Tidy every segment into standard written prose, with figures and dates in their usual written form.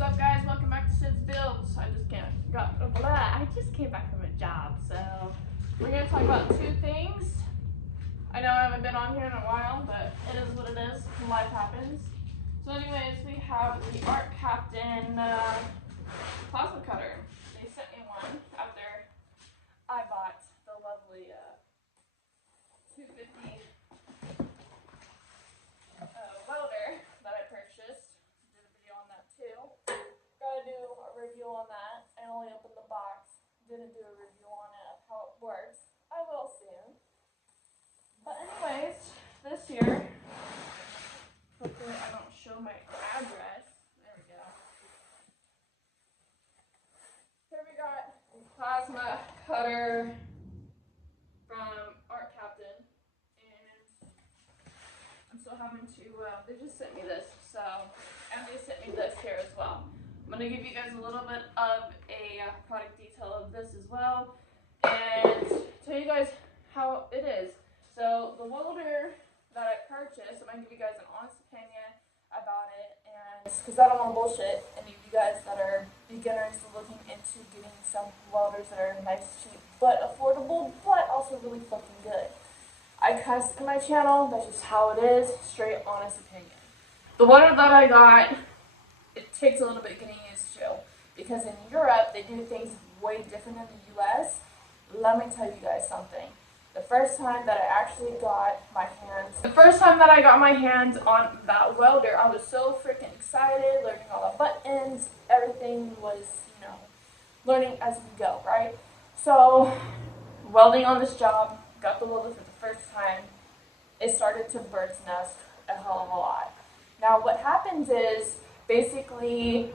What's up, guys? Welcome back to Sid's Builds. I just came back from a job, so we're gonna talk about two things. I know I haven't been on here in a while, but it is what it is. Life happens. So, anyways, we have the Art Captain plasma cutter. They sent me one after I bought the lovely 250 welder that I purchased. Did a video on that too. Gotta do a review on that. I only opened the box. Didn't do a review on it of how it works. I will soon. But anyways, this year, hopefully I don't show my address. There we go. Here we got a plasma cutter from Art Captain. And I'm still having to, they just sent me this. So, and they sent me this here as well. I'm going to give you guys a little bit of a product detail of this as well. And tell you guys how it is. So the welder that I purchased, I'm going to give you guys an honest opinion about it. And because I don't want to bullshit any of you guys that are beginners looking into getting some welders that are nice, cheap, but affordable, but also really fucking good. I cuss in my channel, that's just how it is, straight honest opinion. The welder that I got, it takes a little bit getting used to, because in Europe they do things way different than the US. Let me tell you guys something. The first time that I got my hands on that welder, I was so freaking excited, learning all the buttons, everything was, learning as we go, right? So, welding on this job, got the welder for the first time, it started to bird's nest a hell of a lot. Now what happens is, basically,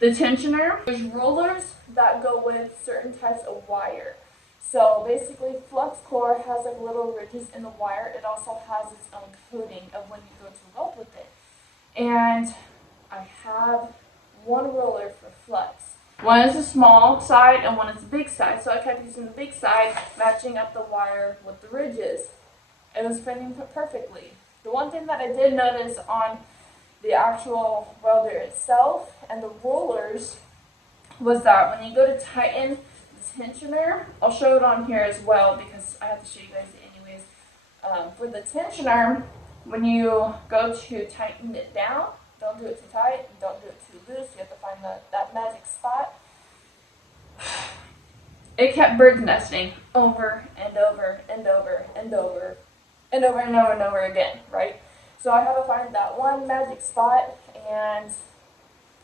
the tensioner, there's rollers that go with certain types of wire. So basically, flux core has like little ridges in the wire. It also has its own coating of when you go to weld with it. And I have one roller for flux. One is a small side and one is a big side. So I kept using the big side, matching up the wire with the ridges. It was fitting perfectly. The one thing that I did notice on the actual welder itself and the rollers was that when you go to tighten the tensioner, I'll show it on here as well because I have to show you guys it anyways. For the tensioner, when you go to tighten it down, don't do it too tight, don't do it too loose. You have to find that magic spot. It kept bird's nesting over and over and over and over and over and over and over again, right? So I have to find that one magic spot, and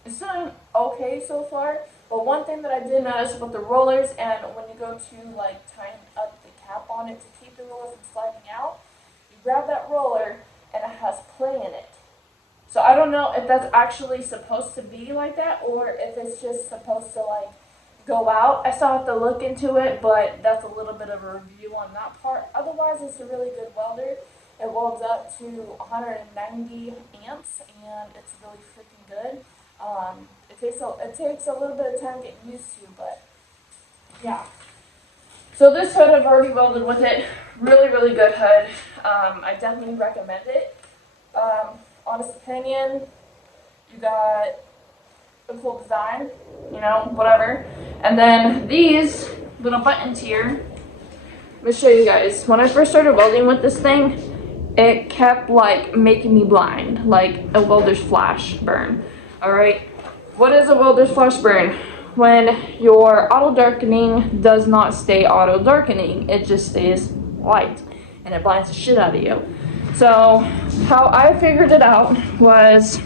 it's doing okay so far. But one thing that I did notice with the rollers, and when you go to like tighten up the cap on it to keep the roller from sliding out, you grab that roller and it has play in it. So I don't know if that's actually supposed to be like that or if it's just supposed to like go out. I still have to look into it, but that's a little bit of a review on that part. Otherwise, it's a really good welder. It welds up to 190 amps, and it's really freaking good. It takes a little bit of time getting used to, but yeah. So this hood, I've already welded with it. Really, really good hood. I definitely recommend it. Honest opinion, you got a cool design, whatever. And then these little buttons here, let me show you guys. When I first started welding with this thing, it kept like making me blind, like a welder's flash burn. Alright, what is a welder's flash burn? When your auto darkening does not stay auto darkening, it just stays white and it blinds the shit out of you. So how I figured it out was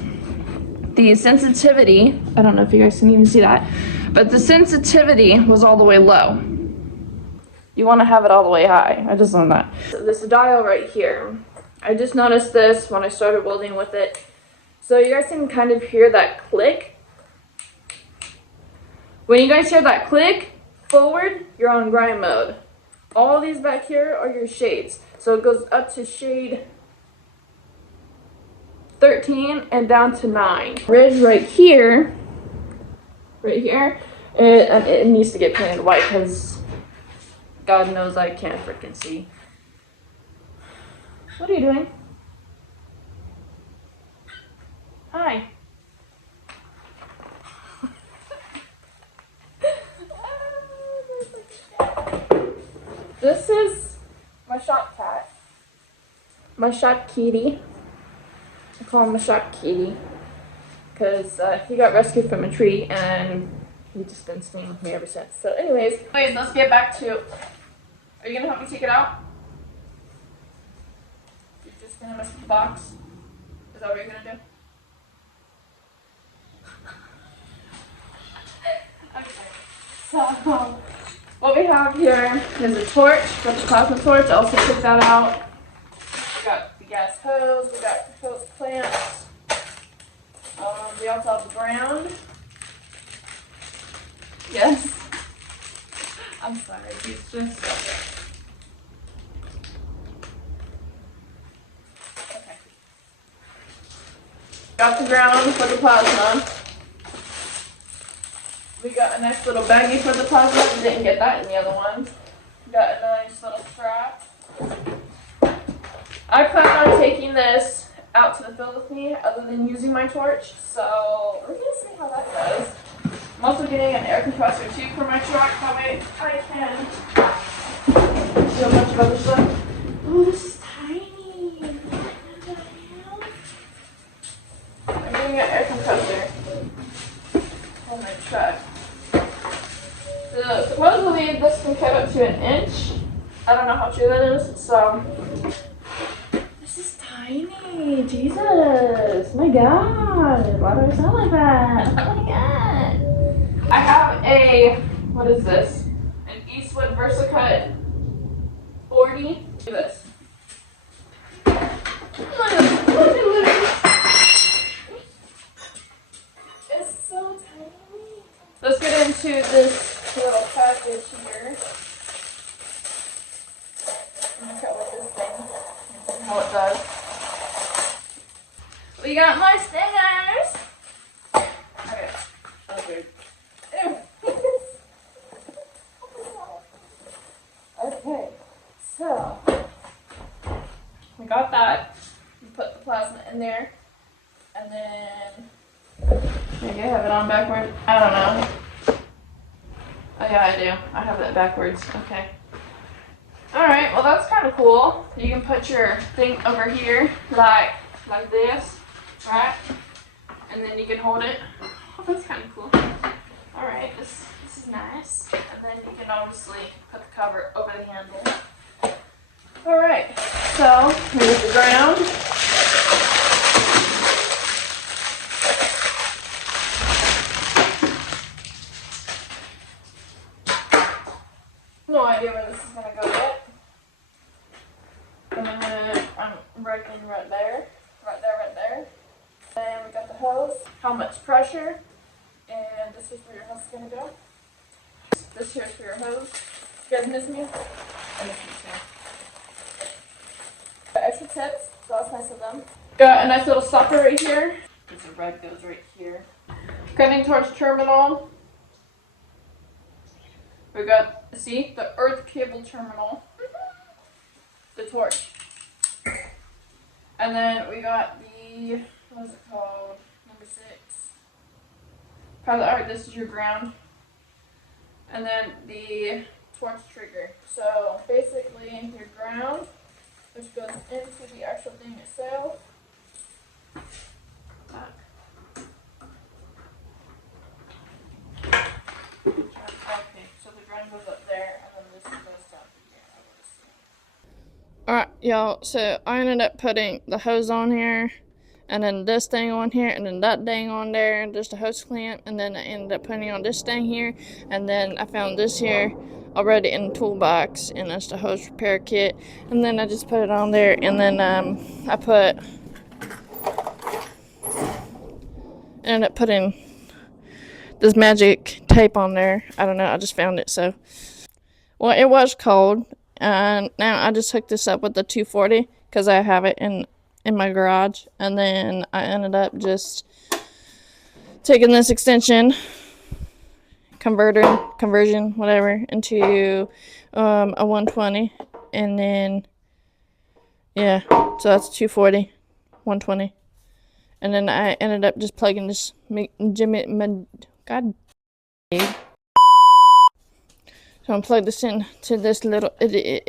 the sensitivity, I don't know if you guys can even see that, but the sensitivity was all the way low. You want to have it all the way high. I just learned that. So this dial right here, I just noticed this when I started welding with it. So you guys can kind of hear that click. When you guys hear that click forward, you're on grind mode. All these back here are your shades. So it goes up to shade 13 and down to 9. Ridge right here, it needs to get painted white because God knows I can't freaking see. What are you doing? Hi. This is my shop cat. My shop kitty. I call him my shop kitty because he got rescued from a tree and he's just been staying with me ever since. So anyways, let's get back to, are you going to help me take it out? You're just going to mess with the box? Is that what you're going to do? Okay. So what we have here is a torch, that's a plasma torch. I also took that out. We got the gas hose, we got hose clamps. We also have the ground. Yes. I'm sorry, he's just... Okay. Got the ground for the plasma. We got a nice little baggie for the plasma. We didn't get that in the other ones. We got a nice little strap. I plan on taking this out to the field with me other than using my torch. So we're going to see how that goes. I'm also getting an air compressor too for my truck. That way I can do a bunch of other stuff. Oh, this is tiny. I'm getting an air compressor for my truck. So, supposedly this can cut up to 1 inch. I don't know how true that is. So this is tiny. Jesus. My God. Why do I sound like that? Oh my God. I have a, what is this? An Eastwood VersaCut 40. Look at this. Look at this. It's so tiny. Let's get into this little package here. Look at what this thing, how it does. We got my stingers. Okay, that was weird. Okay, so we got that. We put the plasma in there, and then maybe I have it on backward. I don't know. Oh yeah, I do. I have it backwards. Okay. All right. Well, that's kind of cool. You can put your thing over here, like this, right? And then you can hold it. Oh, that's kind of cool. All right. This is nice. And then you can obviously put the cover over the handle. All right. So here's the ground. No idea where this is gonna go yet. I'm reckoning right there. And we got the hose, how much pressure, and this is where your hose is gonna go. This here's for your hose. You guys miss me? I miss you too. Got extra tips, so that's nice of them. Got a nice little sucker right here. This red goes right here. Cutting torch terminal. We got, see, the earth cable terminal. The torch. And then we got the, what is it called? Number 6. Alright, this is your ground. And then the torch trigger. So basically your ground, which goes into the actual thing itself. Okay, so the ground goes up there, and then this goes down here. Alright, y'all, so I ended up putting the hose on here, and then this thing on here, and then that thing on there, and just a hose clamp, and then I ended up putting on this thing here, and then I found this here already in the toolbox, and that's the hose repair kit, and then I just put it on there, and then I ended up putting this magic tape on there. I don't know, I just found it. So, well, it was cold, and now I just hooked this up with the 240 because I have it in my garage, and then I ended up just taking this extension conversion whatever into a 120, and then yeah, so that's 240 120, and then I ended up just plugging this So I'm gonna plug this in to this little itty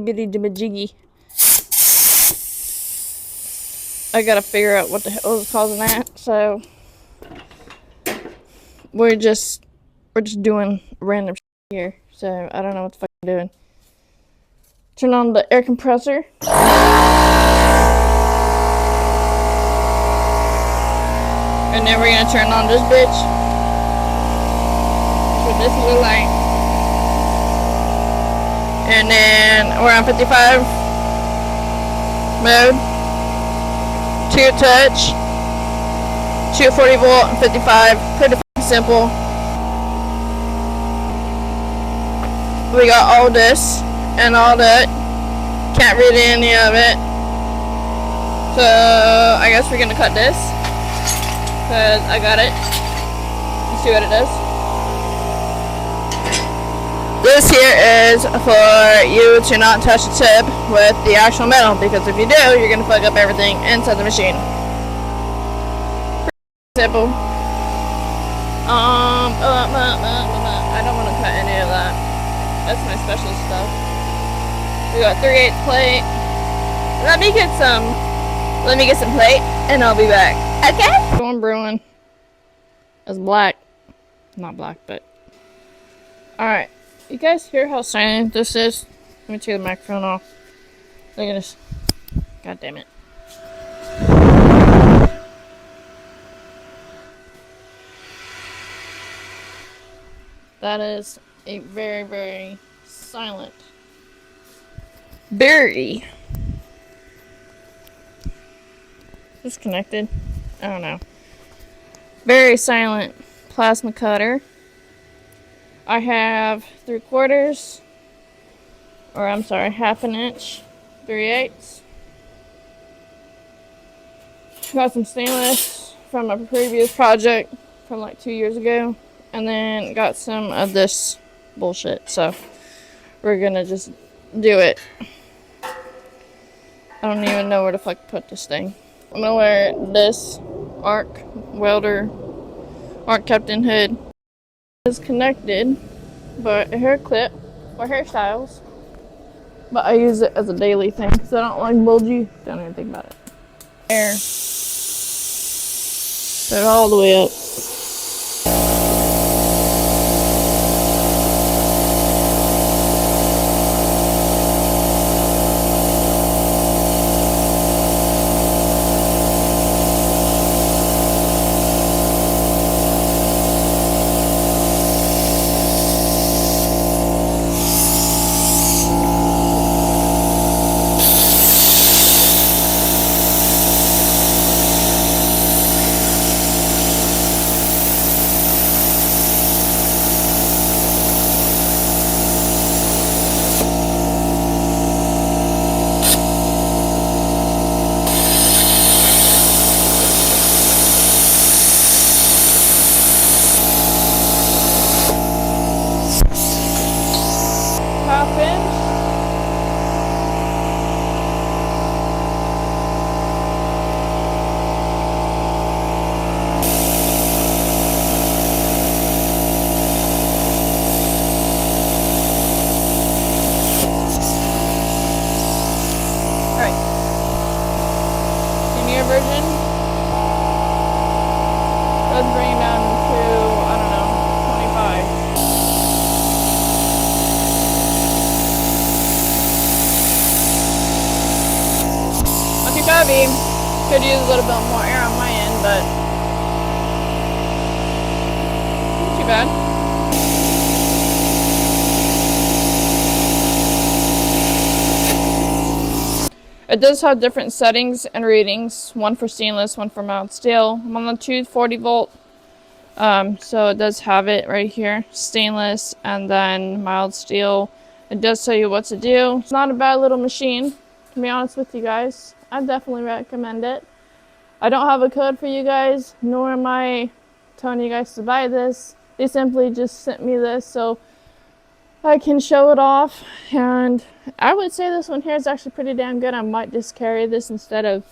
bitty jiggy. I gotta figure out what the hell is causing that. So we're just doing random shit here. So I don't know what the fuck I'm doing. Turn on the air compressor. And then we're gonna turn on this bitch. So this is like, and then we're on 55 mode. 2 touch, 240 volt, and 55. Pretty simple. We got all this and all that. Can't read any of it. So I guess we're gonna cut this. Cause I got it. Let's see what it does. This here is for you to not touch the tip with the actual metal, because if you do, you're gonna fuck up everything inside the machine. Pretty simple. I don't want to cut any of that. That's my special stuff. We got 3/8 plate. Let me get some plate, and I'll be back. Okay. Storm brewing. It's black. Not black, but. Alright. You guys hear how silent this is? Let me take the microphone off. Look at this. God damn it. That is a very, very silent. Very. Disconnected. I don't know. Very silent plasma cutter. I have 3/4, or I'm sorry, 1/2 inch, 3/8. Got some stainless from a previous project from like 2 years ago, and then got some of this bullshit. So we're gonna just do it. I don't even know where the fuck to put this thing. I'm gonna wear this arc welder, arc Captain hood. Is connected by a hair clip or hairstyles, but I use it as a daily thing because I don't like bulgy. Don't even think about it. Air. Put it all the way up. Version. Let's bring it down to, I don't know, 25. Not too shabby. Could use a little bit more air on my end, but not too bad. It does have different settings and readings, one for stainless, one for mild steel. I'm on the 240 volt, so it does have it right here, stainless and then mild steel. It does tell you what to do. It's not a bad little machine, to be honest with you guys. I definitely recommend it. I don't have a code for you guys, nor am I telling you guys to buy this. They simply just sent me this so I can show it off, and I would say this one here is actually pretty damn good. I might just carry this instead of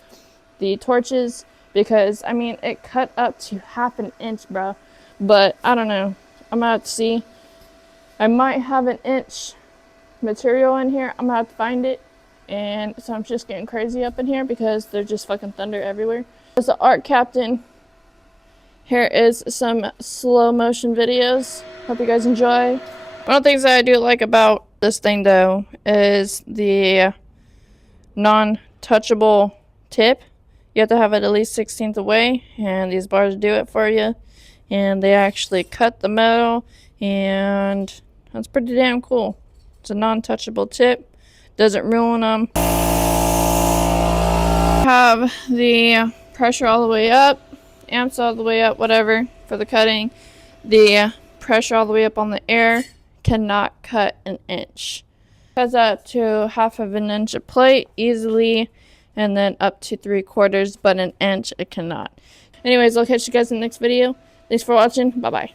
the torches because, I mean, it cut up to 1/2 inch, bro. But I don't know. I'm gonna have to see. I might have an inch material in here. I'm gonna have to find it. And so I'm just getting crazy up in here because there's just fucking thunder everywhere. As the art captain, here is some slow motion videos. Hope you guys enjoy. One of the things that I do like about this thing though is the non-touchable tip. You have to have it at least 1/16 away, and these bars do it for you. And they actually cut the metal, and that's pretty damn cool. It's a non-touchable tip. Doesn't ruin them. Have the pressure all the way up, amps all the way up, whatever, for the cutting. The pressure all the way up on the air cannot cut an inch. Cuts up to 1/2 inch of plate easily, and then up to 3/4, but an inch it cannot. Anyways, I'll catch you guys in the next video. Thanks for watching. Bye bye.